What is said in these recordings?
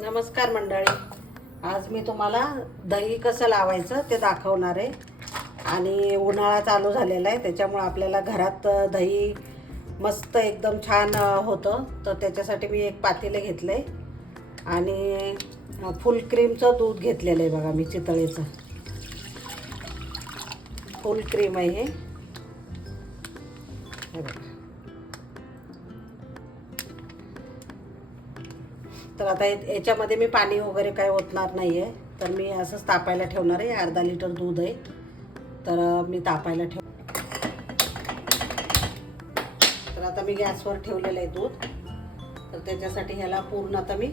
नमस्कार मंडळी. आज मी तुम्हाला दही कसं लावायचं ते दाखवणार आहे. आणि उन्हाळा चालू झालेला आहे, त्याच्यामुळे आपल्याला घरात दही मस्त एकदम छान होतं. तर त्याच्यासाठी मी एक पातेलं घेतलं आहे आणि फुल क्रीमचं दूध घेतलेलं आहे. बघा, मी चितळेचं फुल क्रीम आहे हे बघा. तर आता याच्यामध्ये मी पाणी वगैरे काही ओतणार नाही आहे, तर मी असंच तापायला ठेवणार आहे. अर्धा लिटर दूध आहे, तर मी तापायला तर आता मी गॅसवर ठेवलेलं आहे दूध. तर त्याच्यासाठी ह्याला पूर्ण आता मी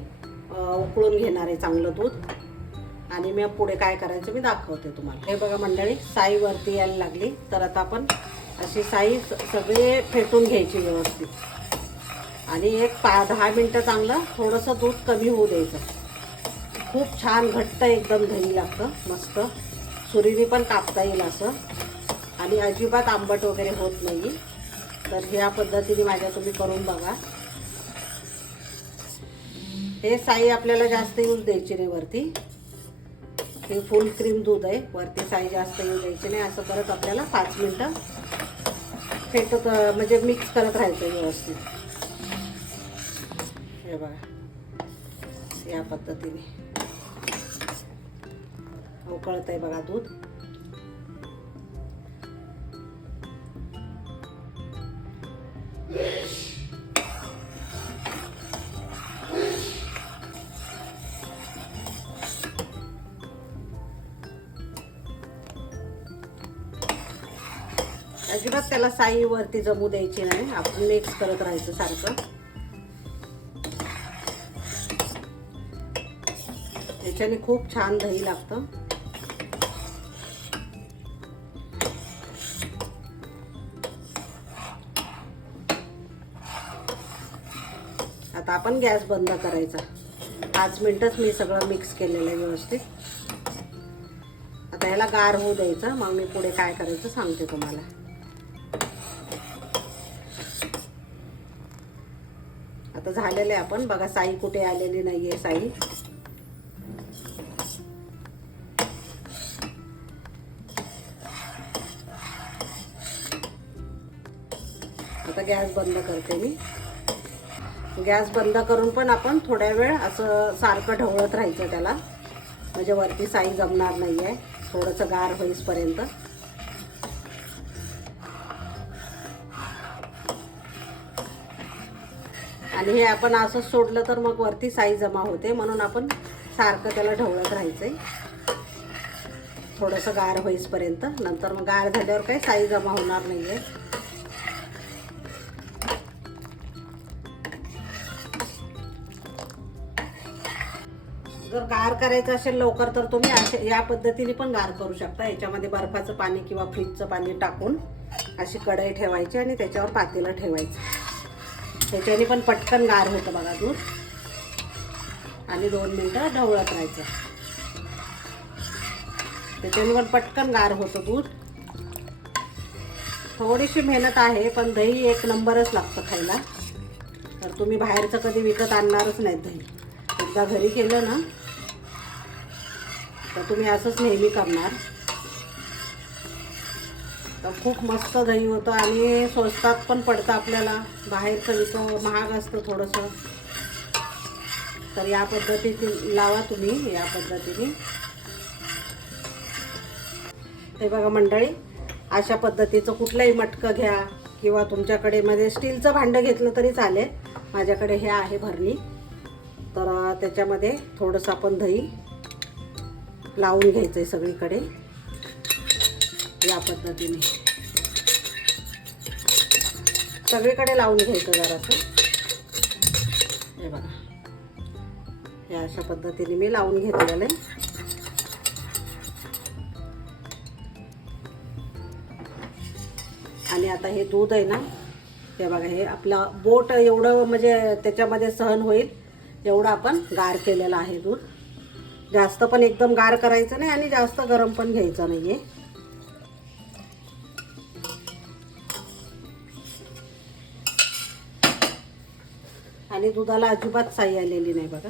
उकळून घेणार आहे चांगलं दूध. आणि मी पुढे काय करायचं मी दाखवते तुम्हाला. हे बघा मंडळी, साई वरती यायला लागली. तर आता आपण अशी साई सगळे फेटून घ्यायची व्यवस्थित आणि एक 10 मिनटं चांगलं थोडंसं दूध कमी होऊ द्यायचं. खूप छान घट्ट एकदम दही लागतं, मस्त सुरीने पण कापता येईल असं, आणि अजिबात आंबट वगैरे होत नाही. तर ह्या पद्धतीने माझ्या तुम्ही करून बघा. हे साई आपल्याला जास्त यूज द्यायची नाही वरती. हे फुल क्रीम दूध आहे, वरती साई जास्त यूज द्यायची नाही. असं करत आपल्याला 5 मिनटं फेटत म्हणजे मिक्स करत राहायचं व्यवस्थित. हे बघा, या पद्धतीने उकळत आहे बघा दूध. अजिबात त्याला साई वरती जमू द्यायची नाही. आपण मिक्स करत राहायचं सारखं. त्याच्याने खूप छान दही लागतं. आता आपण गॅस बंद करायचा. 5 मिनिटच मी सगळं मिक्स केलेलं आहे व्यवस्थित. आता ह्याला गार होऊ द्यायचं, मग मी पुढे काय करायचं सांगते तुम्हाला. आता झालेलं आहे. आपण बघा, साई कुठे आलेली नाहीये साई. आता गॅस बंद करते मी. गॅस बंद करून पण आपण थोड्या वेळ असं सारखं ढवळत राहायचं त्याला, म्हणजे वरती साई जमणार नाही आहे. थोडंसं गार होईपर्यंत. आणि हे आपण असं सोडलं तर मग वरती साई जमा होते, म्हणून आपण सारखं त्याला ढवळत राहायचंय थोडंसं गार होईपर्यंत. नंतर मग गार झाल्यावर काही साई जमा होणार नाहीये. जर गार करायचं असेल लवकर, तर तुम्ही असे या पद्धतीने पण गार करू शकता. याच्यामध्ये बर्फाचं पाणी किंवा फ्रीजचं पाणी टाकून अशी कढई ठेवायची आणि त्याच्यावर पातेलं ठेवायचं. त्याच्याने पण पटकन गार होतं बघा दूध. आणि 2 मिनिटं ढवळत राहायचं. त्याच्याने पण पटकन गार होतं दूध. थोडीशी मेहनत आहे, पण दही एक नंबरच लागतं खायला. तर तुम्ही बाहेरचं कधी विकत आणणारच नाही दही. एकदा घरी केलं ना तर तुम्ही असंच नेहमी करणार. तर खूप मस्त दही होतं आणि स्वस्तात पण पडतं आपल्याला. बाहेरचं विकत महाग असतं थोडंसं. तर या पद्धतीने लावा तुम्ही, या पद्धतीने. हे बघा मंडळी, अशा पद्धतीचं कुठलंही मटकं घ्या किंवा तुमच्याकडे मध्ये स्टीलचं भांडं घेतलं तरी चालेल. माझ्याकडे हे आहे भरणी. तर त्याच्यामध्ये थोडंसं आपण दही लावून घ्यायचं आहे सगळीकडे या पद्धतीने. सगळीकडे लावून घ्यायचं जरासं. हे बघा, हे अशा पद्धतीने मी लावून घेतलेलं आहे. आणि आता हे दूध आहे ना, हे बघा, हे आपलं बोट एवढं म्हणजे त्याच्यामध्ये सहन होईल एवढं आपण गार केलेलं आहे दूध. जास्त पण एकदम गार करायचं नाही आणि जास्त गरम पण घ्यायचं नाहीये. आणि दुधाला अजिबात साई आलेली नाही बघा.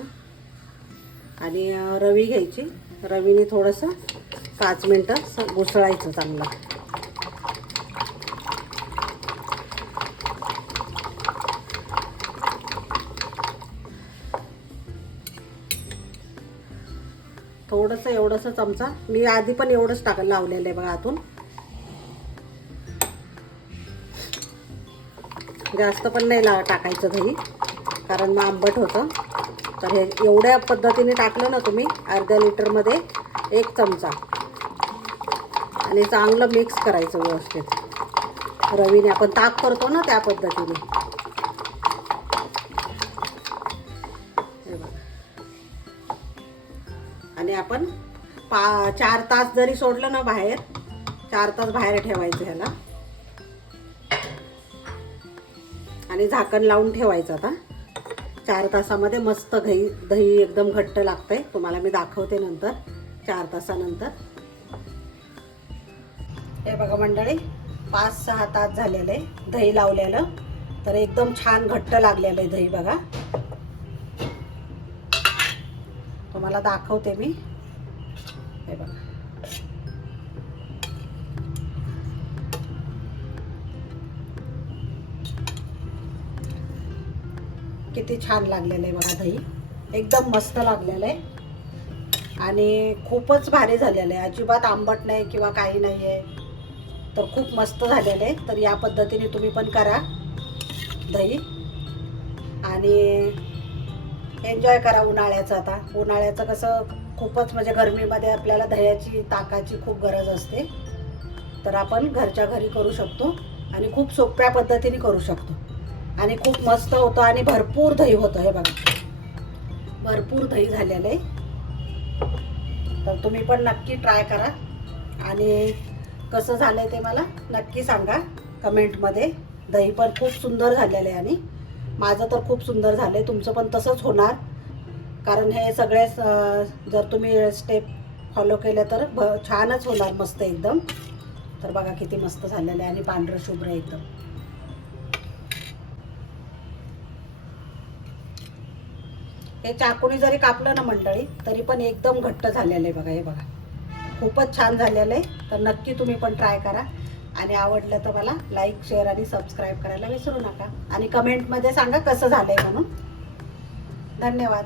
आणि रवी घ्यायची. रवीने थोडंसं 5 मिनटं घुसळायचं चांगलं. थोडंसं एवढंसं चमचा, मी आधी पण एवढंच लावलेलं आहे बघा आतून. जास्त पण नाही टाकायचं दही, कारण मग आंबट होतं. तर हे एवढ्या पद्धतीने टाकलं ना तुम्ही अर्ध्या लिटरमध्ये 1 चमचा, आणि चांगलं मिक्स करायचं व्यवस्थित. रवीने आपण ताक करतो ना त्या पद्धतीने. हे बघा. आणि आपण 4 तास जरी सोडलं ना बाहेर, 4 तास बाहेर ठेवायचं ह्याला, आणि झाकण लावून ठेवायचं. आता 4 तासामध्ये मस्त दही एकदम घट्ट लागतंय. तुम्हाला मी दाखवते नंतर 4 तासानंतर. हे बघा मंडळी, 5-6 तास झालेले दही लावलेलं, तर एकदम छान घट्ट लागलेलं आहे दही बघा. तुम्हाला दाखवते मी. हे बघा, किती छान लागलेलं आहे बघा दही. एकदम मस्त लागलेलं आहे आणि खूपच भारी झालेलं आहे. अजिबात आंबट नाही किंवा काही नाही आहे, तर खूप मस्त झालेलं आहे. तर या पद्धतीने तुम्ही पण करा दही, आणि एन्जॉय करा उन्हाळ्याचं. आता उन्हाळ्याचं कसं खूपच म्हणजे गरमीमध्ये आपल्याला दह्याची, ताकाची खूप गरज असते. तर आपण घरच्या घरी करू शकतो आणि खूप सोप्या पद्धतीने करू शकतो, आणि खूप मस्त होतं आणि भरपूर दही होतं. हे बघा, भरपूर दही झालेलं आहे. तर तुम्ही पण नक्की ट्राय करा, आणि कसं झालंय ते मला नक्की सांगा कमेंटमध्ये. दही पण खूप सुंदर झालेलं आहे, आणि माझं तर खूप सुंदर झालंय. तुमचं पण तसंच होणार, कारण हे सगळे जर तुम्ही स्टेप फॉलो केले तर छानच होणार, मस्त एकदम. तर बघा किती मस्त झालेलं आहे, आणि पांढरं शुभ्र एकदम. हे चाकूने जरी कापलं ना मंडळी, तरी पण एकदम घट्ट झालेलं आहे बघा. हे बघा, खूपच छान झालेलं आहे. तर नक्की तुम्ही पण ट्राय करा, आणि आवडलं तर मला लाईक, शेअर आणि सबस्क्राईब करायला विसरू नका, आणि कमेंटमध्ये सांगा कसं झालंय म्हणून. धन्यवाद.